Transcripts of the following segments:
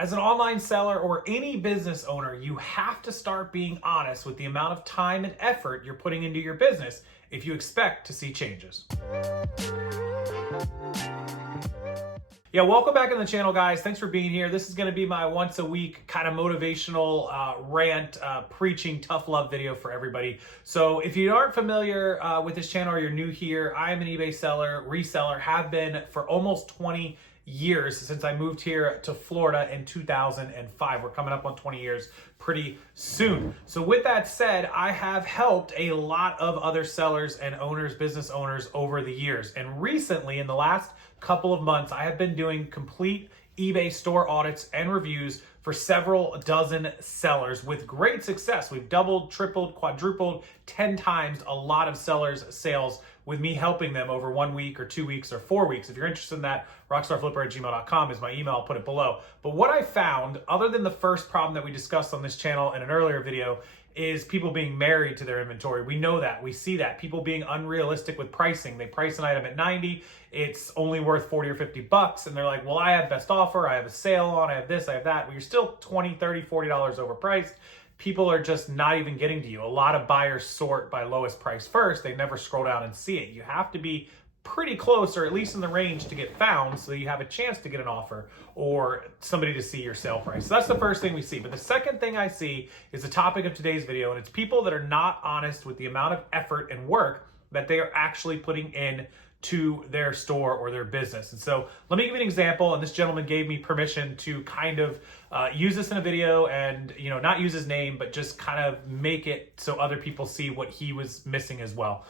As an online seller or any business owner, you have to start being honest with the amount of time and effort you're putting into your business if you expect to see changes. Yeah, welcome back on the channel, guys. Thanks for being here. This is going to be my once a week kind of motivational rant, preaching tough love video for everybody. So if you aren't familiar with this channel or you're new here, I am an eBay seller, reseller, have been for almost 20 years since I moved here to Florida in 2005. We're coming up on 20 years pretty soon. So with that said, I have helped a lot of other sellers and owners, business owners over the years. And recently, in the last couple of months, I have been doing complete eBay store audits and reviews for several dozen sellers with great success. We've doubled, tripled, quadrupled, 10 times a lot of sellers' sales with me helping them over 1 week or 2 weeks or 4 weeks. If you're interested in that, rockstarflipper@gmail.com is my email. I'll put it below. But what I found, other than the first problem that we discussed on this channel in an earlier video, is people being married to their inventory. We know that, we see that. People being unrealistic with pricing. They price an item at 90, it's only worth 40 or 50 bucks, and they're like, well, I have best offer, I have a sale on, I have this, I have that. Well, you're still 20, 30, $40 overpriced. People are just not even getting to you. A lot of buyers sort by lowest price first. They never scroll down and see it. You have to be pretty close, or at least in the range, to get found so you have a chance to get an offer or somebody to see your sale price. So that's the first thing we see. But the second thing I see is the topic of today's video, and it's people that are not honest with the amount of effort and work that they are actually putting in to their store or their business. And so let me give you an example, and this gentleman gave me permission to kind of use this in a video and, you know, not use his name, but just kind of make it so other people see what he was missing as well.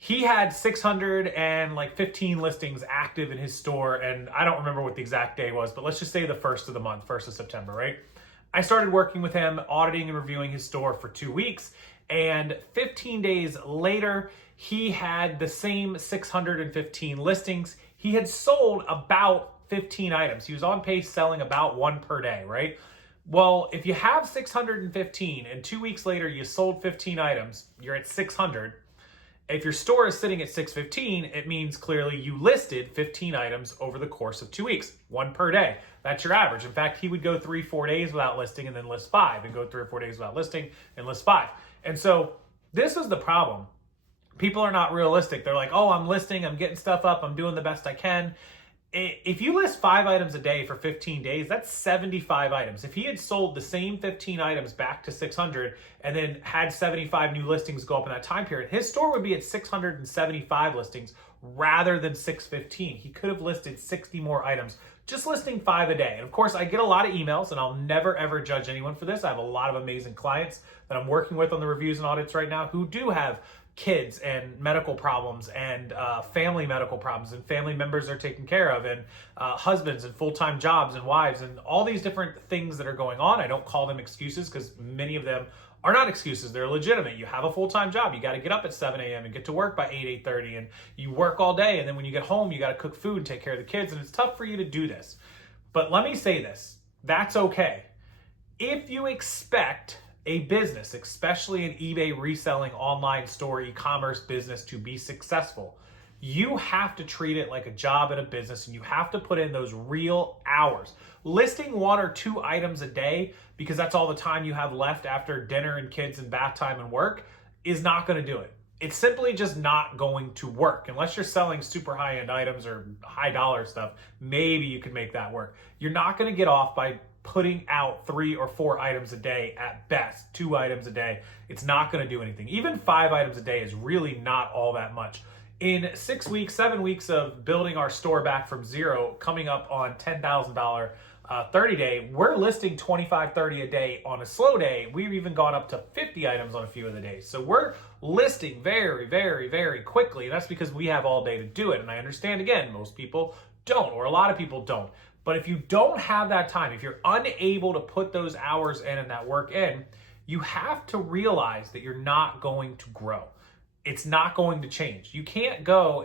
He had 615 listings active in his store, and I don't remember what the exact day was, but let's just say the first of the month, 1st of September, right? I started working with him, auditing and reviewing his store for 2 weeks, and 15 days later, he had the same 615 listings. He had sold about 15 items. He was on pace selling about one per day, right? Well, if you have 615 and 2 weeks later you sold 15 items, you're at 600. If your store is sitting at 615, it means clearly you listed 15 items over the course of 2 weeks, one per day. That's your average. In fact, he would go 3-4 days without listing and then list 5, and go 3 or 4 days without listing and list 5. And so this is the problem. People are not realistic. They're like, oh, I'm listing, I'm getting stuff up, I'm doing the best I can. If you list 5 items a day for 15 days, that's 75 items. If he had sold the same 15 items back to 600 and then had 75 new listings go up in that time period, his store would be at 675 listings rather than 615. He could have listed 60 more items, just listing 5 a day. And of course, I get a lot of emails, and I'll never ever judge anyone for this. I have a lot of amazing clients that I'm working with on the reviews and audits right now who do have kids and medical problems and family medical problems, and family members are taken care of, and husbands and full-time jobs and wives and all these different things that are going on. I don't call them excuses because many of them are not excuses. They're legitimate. You have a full-time job. You got to get up at 7 a.m. and get to work by 8:30, and you work all day. And then when you get home, you got to cook food and take care of the kids. And it's tough for you to do this. But let me say this, that's okay. If you expect a business, especially an eBay reselling online store, e-commerce business, to be successful, you have to treat it like a job at a business, and you have to put in those real hours. Listing 1 or 2 items a day because that's all the time you have left after dinner and kids and bath time and work is not going to do it. It's simply just not going to work. Unless you're selling super high-end items or high dollar stuff, maybe you can make that work. You're not going to get off by putting out 3 or 4 items a day at best, 2 items a day. It's not going to do anything. Even 5 items a day is really not all that much. In 6 weeks, 7 weeks of building our store back from zero, coming up on $10,000 30 day, we're listing 25, 30 a day on a slow day. We've even gone up to 50 items on a few of the days. So we're listing very, very, very quickly. And that's because we have all day to do it. And I understand, again, most people don't, or a lot of people don't. But if you don't have that time, if you're unable to put those hours in and that work in, you have to realize that you're not going to grow. It's not going to change. You can't go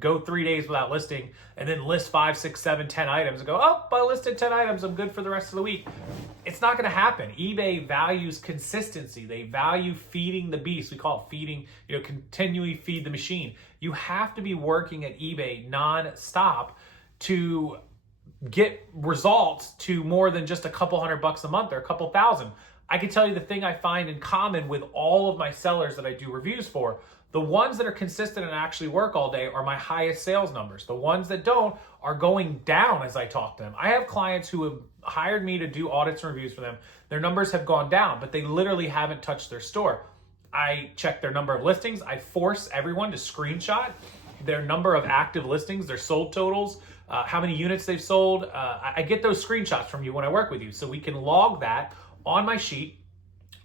3 days without listing and then list 5, 6, 7, 10 items and go, oh, I listed 10 items, I'm good for the rest of the week. It's not going to happen. eBay values consistency. They value feeding the beast. We call it feeding, continually feed the machine. You have to be working at eBay nonstop to get results to more than just a couple $100 a month or a couple thousand. I can tell you the thing I find in common with all of my sellers that I do reviews for, the ones that are consistent and actually work all day are my highest sales numbers. The ones that don't are going down as I talk to them. I have clients who have hired me to do audits and reviews for them. Their numbers have gone down, but they literally haven't touched their store. I check their number of listings. I force everyone to screenshot their number of active listings, their sold totals, how many units they've sold. I get those screenshots from you when I work with you, so we can log that on my sheet.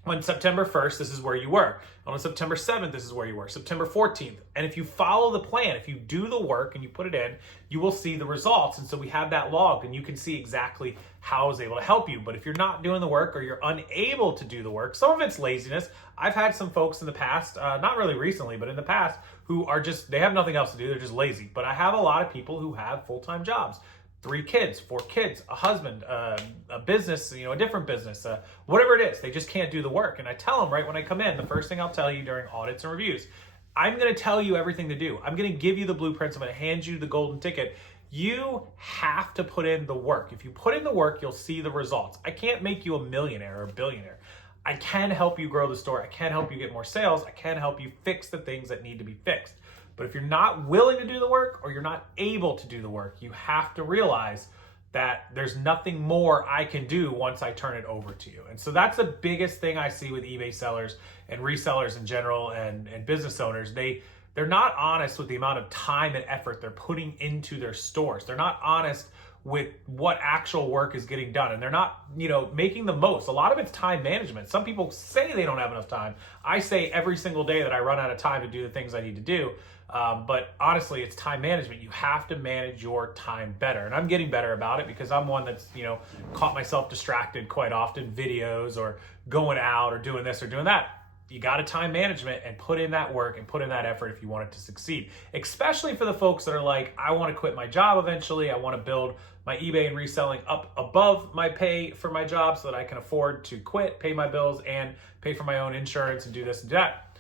On September 1st, this is where you were. On September 7th, this is where you were. September 14th. And if you follow the plan, if you do the work and you put it in, you will see the results. And so we have that logged and you can see exactly how I was able to help you. But if you're not doing the work or you're unable to do the work, some of it's laziness. I've had some folks in the past, not really recently, but in the past, who are just, they have nothing else to do. They're just lazy. But I have a lot of people who have full-time jobs. 3 kids, 4 kids, a husband, a business, a different business, whatever it is, they just can't do the work. And I tell them right when I come in, the first thing I'll tell you during audits and reviews, I'm going to tell you everything to do. I'm going to give you the blueprints. I'm going to hand you the golden ticket. You have to put in the work. If you put in the work, you'll see the results. I can't make you a millionaire or a billionaire. I can help you grow the store. I can help you get more sales. I can help you fix the things that need to be fixed. But if you're not willing to do the work or you're not able to do the work, you have to realize that there's nothing more I can do once I turn it over to you. And so that's the biggest thing I see with eBay sellers and resellers in general and business owners. They're not honest with the amount of time and effort they're putting into their stores. They're not honest with what actual work is getting done. And they're not, making the most. A lot of it's time management. Some people say they don't have enough time. I say every single day that I run out of time to do the things I need to do. But honestly, it's time management. You have to manage your time better. And I'm getting better about it because I'm one that's, caught myself distracted quite often, videos or going out or doing this or doing that. You got to time management and put in that work and put in that effort if you want it to succeed. Especially for the folks that are like, I want to quit my job eventually. I want to build my eBay and reselling up above my pay for my job so that I can afford to quit, pay my bills, and pay for my own insurance and do this and do that.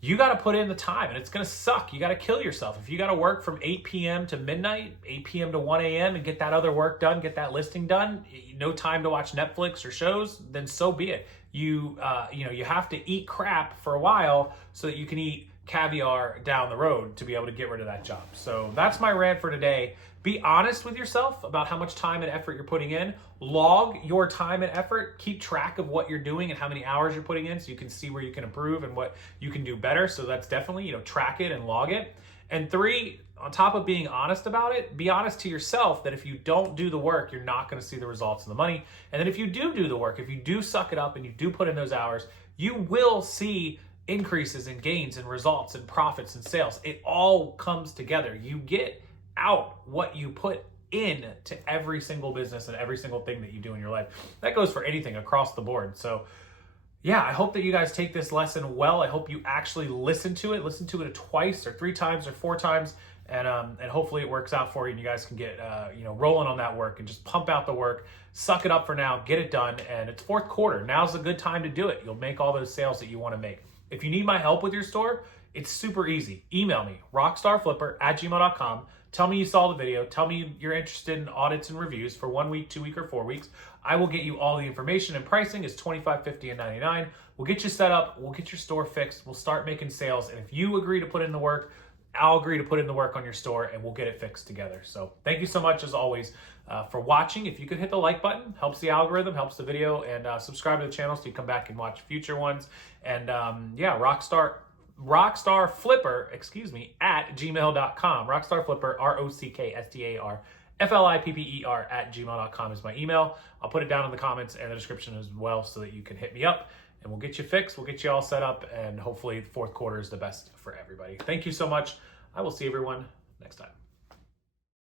You got to put in the time and it's going to suck. You got to kill yourself. If you got to work from 8 p.m. to midnight, 8 p.m. to 1 a.m. and get that other work done, get that listing done, no time to watch Netflix or shows, then so be it. You have to eat crap for a while so that you can eat caviar down the road to be able to get rid of that job. So that's my rant for today. Be honest with yourself about how much time and effort you're putting in. Log your time and effort. Keep track of what you're doing and how many hours you're putting in so you can see where you can improve and what you can do better. So that's definitely, track it and log it. And 3, on top of being honest about it, be honest to yourself that if you don't do the work, you're not going to see the results and the money. And then if you do the work, if you do suck it up and you do put in those hours, you will see increases in gains and results and profits and sales. It all comes together. You get out what you put in to every single business and every single thing that you do in your life. That goes for anything across the board. So yeah, I hope that you guys take this lesson well. I hope you actually listen to it twice or 3 times or 4 times. And hopefully it works out for you and you guys can get, rolling on that work and just pump out the work, suck it up for now, get it done. And it's 4th quarter. Now's a good time to do it. You'll make all those sales that you want to make. If you need my help with your store, it's super easy. Email me, rockstarflipper@gmail.com. Tell me you saw the video. Tell me you're interested in audits and reviews for 1 week, 2 week, or 4 weeks. I will get you all the information, and pricing is $25, $50, and $99. We'll get you set up. We'll get your store fixed. We'll start making sales. And if you agree to put in the work, I'll agree to put in the work on your store, and we'll get it fixed together. So thank you so much, as always, for watching. If you could hit the like button, helps the algorithm, helps the video, and subscribe to the channel so you come back and watch future ones. And Rockstarflipper, @gmail.com. Rockstarflipper, ROCKSTARFLIPPER @gmail.com is my email. I'll put it down in the comments and the description as well so that you can hit me up and we'll get you fixed. We'll get you all set up, and hopefully the 4th quarter is the best for everybody. Thank you so much. I will see everyone next time.